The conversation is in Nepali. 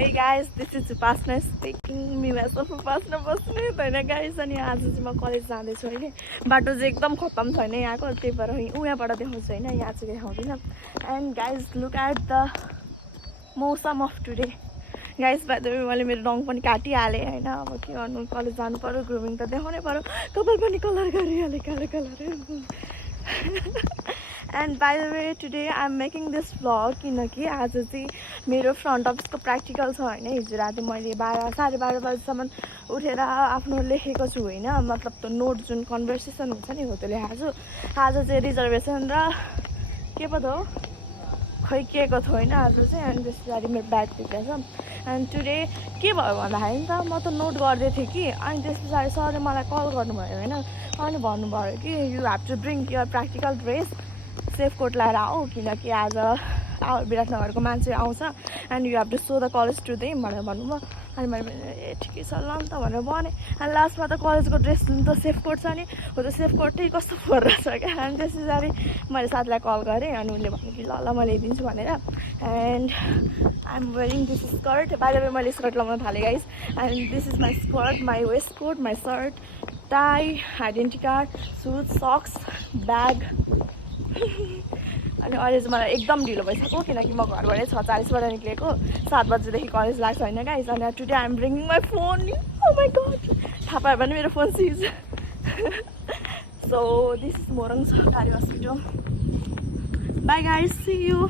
Hey guys, this is Upasna speaking. Me myself Upasna बस्ने होइन गाइस अनि आज चाहिँ म कलेज जाँदैछु होइन बाटो चाहिँ एकदम खत्तम छैन यहाँको त्यही भएर उहाँबाट देखाउँछु होइन यहाँ चाहिँ देखाउँदिनँ and guys look at the mausam of today guys by the way मैले मेरो रङ पनि काटिहालेँ होइन अब के गर्नु कलेज जानु पऱ्यो ग्रुमिङ त देखाउनै पऱ्यो कपाल पनि कलर गरिहालेँ कालो colour and by the way today I am making this vlog किनकि आज चाहिँ मेरो फ्रन्ट अफिसको प्र्याक्टिकल छ होइन हिजो राति मैले 12:30 बजीसम्म उठेर आफ्नो लेखेको छु होइन मतलब त्यो नोट जुन कन्भर्सेसन हुन्छ नि हो त्यो लेखाएको छु आज चाहिँ रिजर्भेसन र के पो त हो खै के को थियो होइन आज चाहिँ अनि त्यस पछाडि मेरो ब्याग बिग्रेछ एन्ड टुडे के भयो भन्दाखेरि नि त म त नोट गर्दै थिएँ कि अनि त्यस पछाडि सरले मलाई कल गर्नुभयो होइन अनि भन्नुभयो कि you have to bring your practical dress safe coat लगाएर आऊ किनकि आज विराटनगरको मान्छे आउँछ and you have to show the college to them भनेर भन्नुभयो अनि मैले ए ठिकै छ ल त भनेर भनेँ अनि लास्टमा त कलेजको ड्रेस जुन त सेफ कोट छ नि हो त्यो सेफ कोट चाहिँ कस्तो फोहोर रहेछ क्या अनि त्यस पछाडि मैले साथीलाई कल गरेँ अनि उसले भन्यो कि ल ल म ल्याइदिन्छु भनेर and I am wearing this skirt बाहिर मैले स्कर्ट लगाउन थालेँ guys and this is my skirt my waist coat my shirt tie identity card shoes socks bag अनि अहिले चाहिँ मलाई एकदम ढिलो भइसक्यो किनकि म घरबाटै 6:40बाट निक्लेको 7 बजीदेखि कलेज लाग्छ होइन गाइस अनि today I am bringing my phone oh my god थाहा पायो भने मेरो phone seize so this is Morang सरकारी hospital bye guys see you